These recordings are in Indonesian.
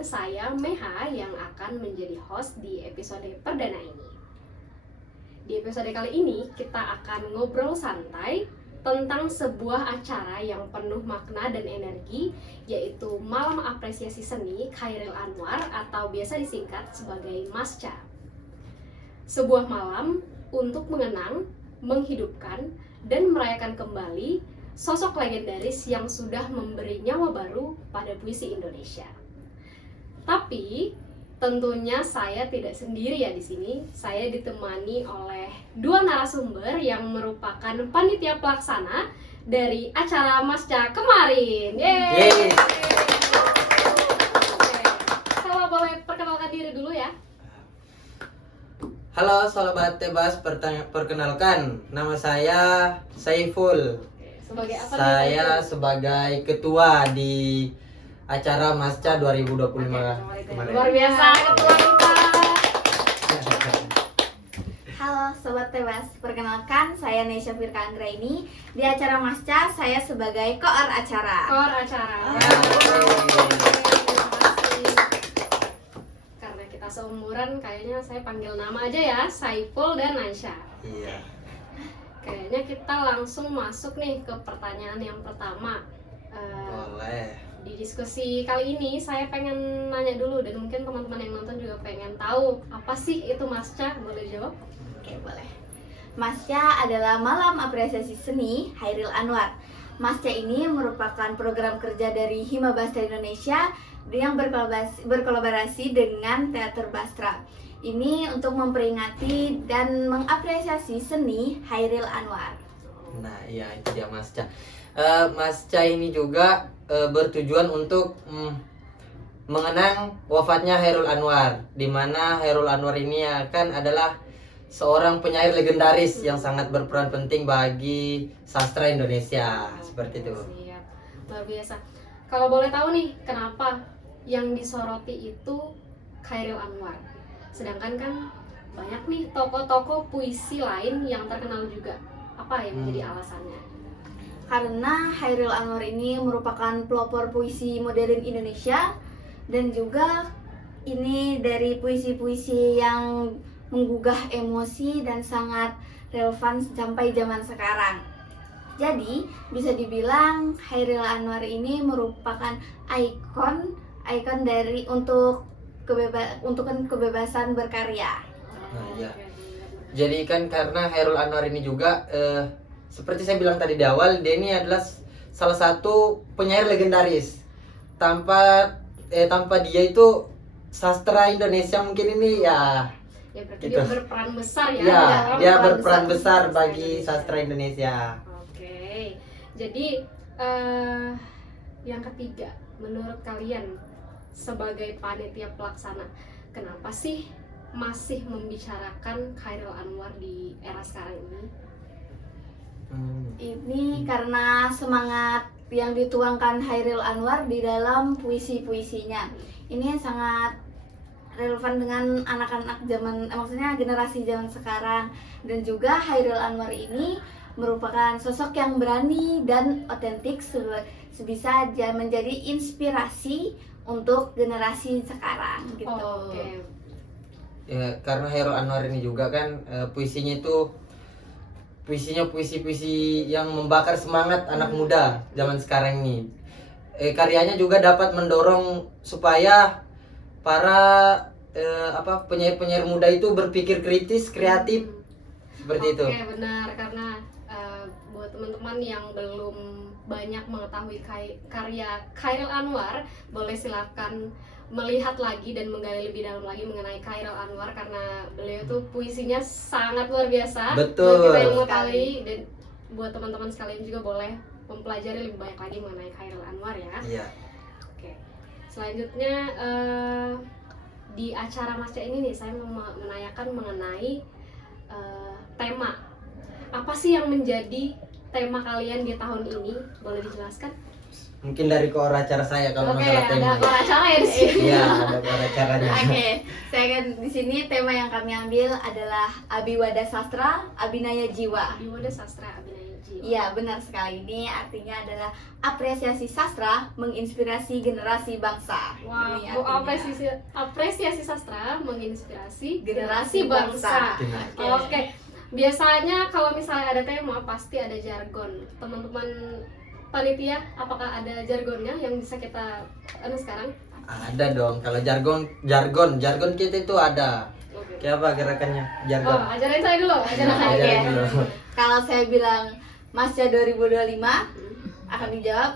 dengan saya Meha yang akan menjadi host di episode perdana ini. Di episode kali ini kita akan ngobrol santai tentang sebuah acara yang penuh makna dan energi, yaitu Malam Apresiasi Seni Chairil Anwar atau biasa disingkat sebagai MASCA. Sebuah malam untuk mengenang, menghidupkan, dan merayakan kembali sosok legendaris yang sudah memberi nyawa baru pada puisi Indonesia. Tapi tentunya saya tidak sendiri ya di sini. Saya ditemani oleh dua narasumber yang merupakan panitia pelaksana dari acara MASCA kemarin. Yeay. Kalau boleh perkenalkan diri dulu ya. Halo Sobat Tebas, perkenalkan nama saya Saiful. Sebagai apa Saya sebagai ketua di acara MASCA 2025 kemarin. Luar biasa ketua kita. Halo Sobat Tebas, perkenalkan saya Nesya Firka Anggraini. Di acara MASCA saya sebagai koor acara. Koor acara. Yeay. Karena kita seumuran, kayaknya saya panggil nama aja ya, Saiful dan Naisha. Iya. Kayaknya kita langsung masuk nih ke pertanyaan yang pertama. Boleh. Di diskusi kali ini saya pengen nanya dulu, dan mungkin teman-teman yang nonton juga pengen tahu apa sih itu MASCA, boleh jawab? Oke, boleh. MASCA adalah Malam Apresiasi Seni Chairil Anwar. MASCA ini merupakan program kerja dari Hima Bastra Indonesia yang berkolaborasi dengan Teater Bastra. Ini untuk memperingati dan mengapresiasi seni Chairil Anwar. Nah, iya itu dia MASCA. MASCA ini juga bertujuan untuk mengenang wafatnya Chairil Anwar, di mana Chairil Anwar ini adalah seorang penyair legendaris yang sangat berperan penting bagi sastra Indonesia. Seperti itu. Siap, luar biasa. Kalau boleh tahu nih, kenapa yang disoroti itu Chairil Anwar? Sedangkan kan banyak nih tokoh-tokoh puisi lain yang terkenal juga. Apa yang menjadi alasannya? Karena Chairil Anwar ini merupakan pelopor puisi modern Indonesia, dan juga ini dari puisi-puisi yang menggugah emosi dan sangat relevan sampai zaman sekarang. Jadi bisa dibilang Chairil Anwar ini merupakan ikon dari untuk kebebasan berkarya. Nah, iya. Jadi kan karena Chairil Anwar ini juga seperti saya bilang tadi di awal, dia ini adalah salah satu penyair legendaris. Tanpa dia itu sastra Indonesia mungkin ini ya Berarti gitu. dia berperan besar ya. Ya, dalam dia peran berperan besar sastra bagi Indonesia. sastra Indonesia. Oke. Jadi yang ketiga, menurut kalian sebagai panitia pelaksana, kenapa sih masih membicarakan Chairil Anwar di era sekarang ini? Ini karena semangat yang dituangkan Chairil Anwar di dalam puisi-puisinya. Ini sangat relevan dengan anak-anak maksudnya generasi zaman sekarang. Dan juga Chairil Anwar ini merupakan sosok yang berani dan otentik, sebisa menjadi inspirasi untuk generasi sekarang gitu. Oke. Ya, karena Chairil Anwar ini juga kan puisinya puisi-puisi yang membakar semangat anak muda zaman sekarang ini. Karyanya juga dapat mendorong supaya para penyair-penyair muda itu berpikir kritis, kreatif, seperti itu. Oke, benar, karena buat teman-teman yang belum banyak mengetahui karya Chairil Anwar, boleh silakan melihat lagi dan menggali lebih dalam lagi mengenai Chairil Anwar, karena beliau tuh puisinya sangat luar biasa. Betul. Buat kita yang mengetahui, dan buat teman-teman sekalian juga boleh mempelajari lebih banyak lagi mengenai Chairil Anwar ya. Iya. Oke. Selanjutnya di acara MASCA ini nih, saya mau menanyakan mengenai tema. Apa sih yang menjadi tema kalian di tahun ini? Boleh dijelaskan? mungkin dari koor acara saya kalau Oke, masalah tema. ada acara ya di sini. Iya, ada koor acaranya. Oke, saya kan di sini tema yang kami ambil adalah Abiwada Sastra, Abinaya Jiwa. Abiwada Sastra Abinaya Jiwa. Iya, benar sekali. Ini artinya adalah apresiasi sastra menginspirasi generasi bangsa. Wah, Ini Bu, artinya. apresiasi sastra menginspirasi Generasi generasi bangsa. bangsa. Oke. Biasanya kalau misalnya ada tema pasti ada jargon. Teman-teman panitia, apakah ada jargonnya yang bisa kita sekarang? Ada dong. Kalau jargon kita itu ada. Oke. Kayak apa gerakannya? Oh, Jargon. ajarin saya dulu, ajarin saya. Ajarin dulu. Kalau saya bilang Masca 2025 akan dijawab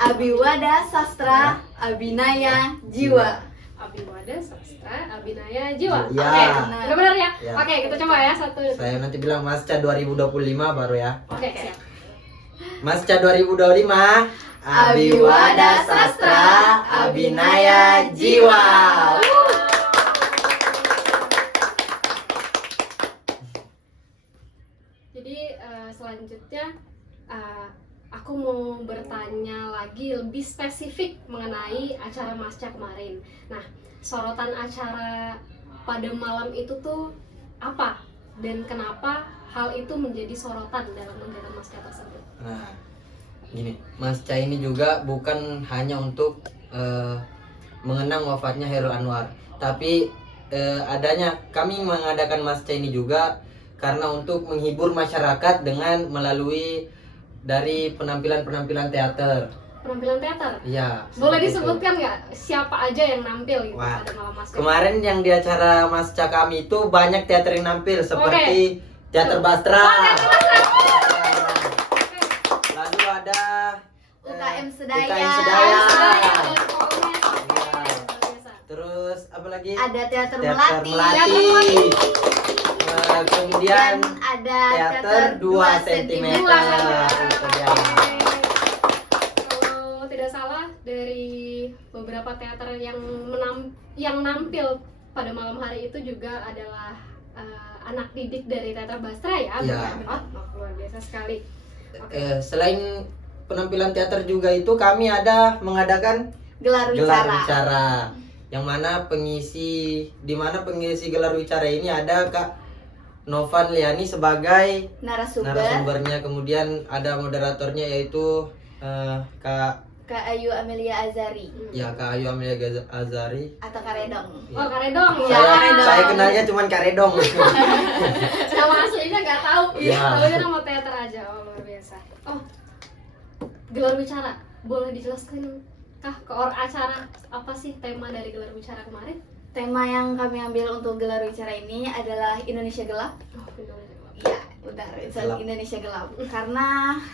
Abiwada Sastra, Abinaya Jiwa. Abiwada Sastra Abinaya Jiwa. Ya. Oke, benar. benar ya? Ya. Oke, kita coba ya satu. Saya nanti bilang Masca 2025 baru ya. Oke, siap. Masca 2025 Abiwada Sastra, Abinaya Jiwa. Jadi selanjutnya aku mau bertanya lagi lebih spesifik mengenai acara Masca kemarin. Nah, sorotan acara pada malam itu tuh apa dan kenapa hal itu menjadi sorotan dalam kegiatan Masca tersebut? Nah, gini, Masca ini juga bukan hanya untuk mengenang wafatnya Chairul Anwar, tapi adanya kami mengadakan Masca ini juga karena untuk menghibur masyarakat dengan melalui dari penampilan-penampilan teater. Penampilan teater. Iya. Boleh seperti itu. disebutkan nggak siapa aja yang nampil gitu Wah, pada malam Masca? Kemarin yang di acara Masca kami itu banyak teater yang nampil seperti Teater Bastra. Lalu ada UKM Sedaya. UKM Sedaya. Pokoknya biasa. Terus apa lagi? Ada Teater Teater Melati. Melati. Kemudian Dan ada teater 2 cm. Kalau tidak salah dari beberapa teater yang nampil pada malam hari itu juga adalah anak didik dari Teater Bastra ya. Iya. Oh, luar biasa sekali. Oke. Selain penampilan teater juga itu kami ada mengadakan Gelar gelar Wicara. wicara. Yang mana pengisi gelar wicara ini ada Kak Novan Liani sebagai Narasumber. narasumbernya, kemudian ada moderatornya yaitu Kak Kak Ayu Amelia Azari Kak Ayu Amelia Azari. atau Karedong. Oh, Karedong. Iya, Karedong. Saya kenalnya cuman Karedong. Nama aslinya nggak tahu. Iya. Tahunya nama teater aja. Oh, luar biasa. Oh, gelar wicara. Boleh dijelaskan kah koor acara apa sih tema dari gelar wicara kemarin? Tema yang kami ambil untuk gelar wicara ini adalah Indonesia Gelap. Oh, Indonesia. Iya, benar. Gelap. Indonesia Gelap. Karena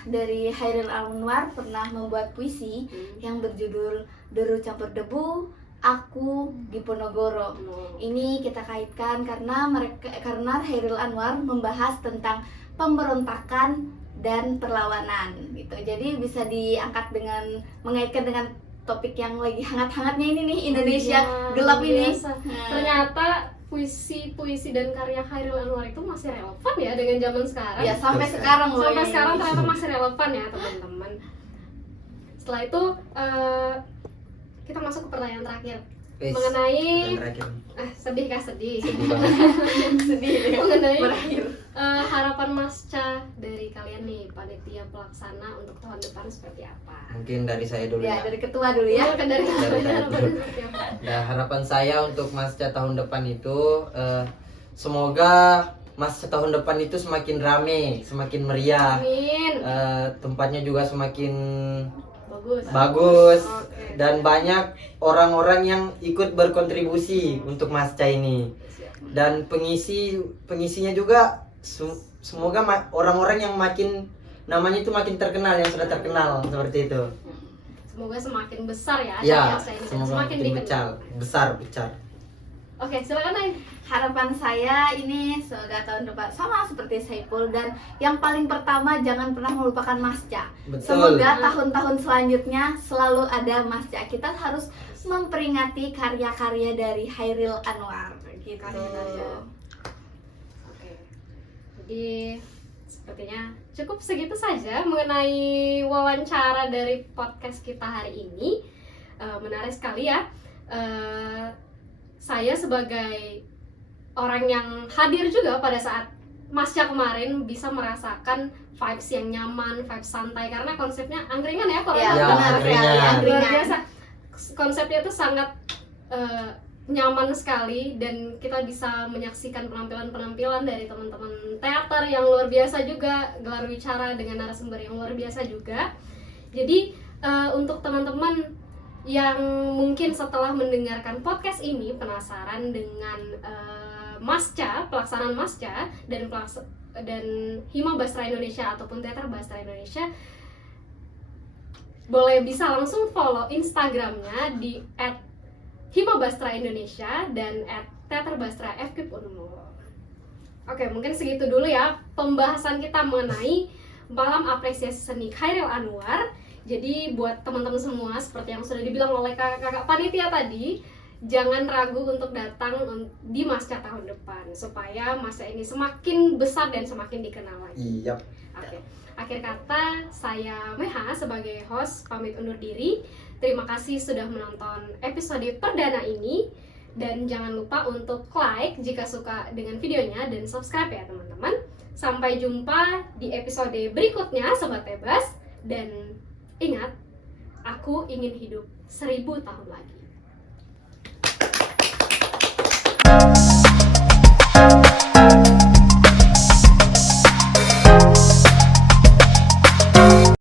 dari Chairul Anwar pernah membuat puisi yang berjudul Deru Campur Debu, Aku di Ponorogo. Ini kita kaitkan karena Chairul Anwar membahas tentang pemberontakan dan perlawanan gitu. Jadi bisa diangkat dengan mengaitkan dengan topik yang lagi hangat-hangatnya ini nih, Indonesia Iya, Gelap ini. biasa. Nah, Ternyata puisi dan karya Chairul Anwar itu masih relevan ya dengan zaman sekarang. ya sampai Betul, sekarang loh Sampai ini. sekarang ternyata masih relevan ya teman-teman. Setelah itu kita masuk ke pertanyaan terakhir mengenai sedih kah sedih? Sedih. Mengenai Berakhir. harapan Masca dari kalian nih panitia pelaksana untuk tahun depan seperti apa? Mungkin dari saya dulu Ya, ya. dari ketua dulu ya. Mungkin dari Dari saya harapan dulu. seperti apa? Nah, harapan saya untuk Masca tahun depan itu semoga Masca tahun depan itu semakin rame, semakin meriah. Amin. Tempatnya juga semakin Bagus. bagus Oke. dan banyak orang-orang yang ikut berkontribusi untuk Masca ini. Dan pengisinya juga semoga orang-orang yang makin namanya itu makin terkenal, yang sudah terkenal seperti itu. Semoga semakin besar ya Ya, acara ini, semoga semakin makin dikenal. besar. Oke, silakan Nay. Harapan saya ini semoga tahun depan sama seperti Saiful, dan yang paling pertama jangan pernah melupakan Masca. Betul. Semoga tahun-tahun selanjutnya selalu ada Masca. Kita harus memperingati karya-karya dari Chairul Anwar gitu. Oke. Jadi sepertinya cukup segitu saja mengenai wawancara dari podcast kita hari ini. Menarik sekali ya. Saya sebagai orang yang hadir juga pada saat Masca kemarin bisa merasakan vibes yang nyaman, vibes santai, karena konsepnya angkringan ya kalau Ya, nggak benar salah. sekali, angkringan. Luar angkringan. biasa. Konsepnya itu sangat nyaman sekali, dan kita bisa menyaksikan penampilan-penampilan dari teman-teman teater yang luar biasa juga, gelar wicara dengan narasumber yang luar biasa juga. Jadi untuk teman-teman yang mungkin setelah mendengarkan podcast ini penasaran dengan Masca, pelaksanaan Masca dan Hima Bastra Indonesia ataupun Teater Bastra Indonesia, boleh bisa langsung follow Instagramnya di @himabastra Indonesia dan @teater bastra FKIP Unmul. Oke, mungkin segitu dulu ya pembahasan kita mengenai Malam Apresiasi Seni Chairil Anwar. Jadi buat teman-teman semua, seperti yang sudah dibilang oleh kakak-kakak panitia tadi, jangan ragu untuk datang di Masca tahun depan supaya Masca ini semakin besar dan semakin dikenal lagi. Iya. Oke. Akhir kata, saya Meha sebagai host pamit undur diri. Terima kasih sudah menonton episode perdana ini, dan jangan lupa untuk like jika suka dengan videonya dan subscribe ya teman-teman. Sampai jumpa di episode berikutnya Sobat Tebas, dan ingat, aku ingin hidup 1000 tahun lagi.